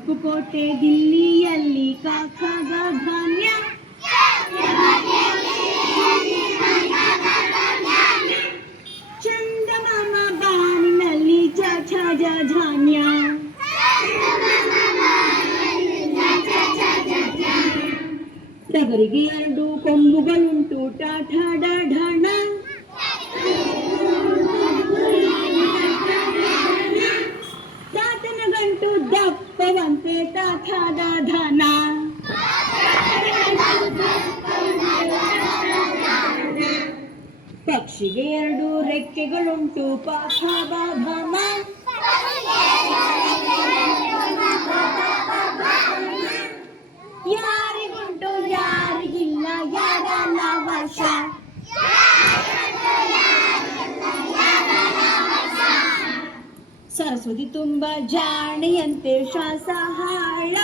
ಕೆಂಪುಕೋಟೆ ದಿಲ್ಲಿಯಲ್ಲಿ ಕಾಕಾಗ ಧಾನ್ಯ, ಚಂದಮಾಮ ಬಾನಿನಲ್ಲಿ ಝ ಧಾನ್ಯ, ಟಗರಿಗೆ 2 ಕೊಂಬುಗಳುಂಟು ಟಾಠ ಢಣ, ತಾತನ ಗಂಟು ದಪ್ಪವಂತೆ ತಾಥಾದ ಧನ, ಪಕ್ಷಿಗೆ 2 ರೆಕ್ಕೆಗಳುಂಟು ಪಾಠ ಬಾಭಮ, ಯಾರಿಗುಂಟು ಯಾರಿಗಿಲ್ಲ ಯಾರಲ್ಲ ವಶ, ಸರಸ್ವತಿ ತುಂಬ ಜಾಣೆಯಂತೆ ಶ್ವಾಸ ಹಾಳ.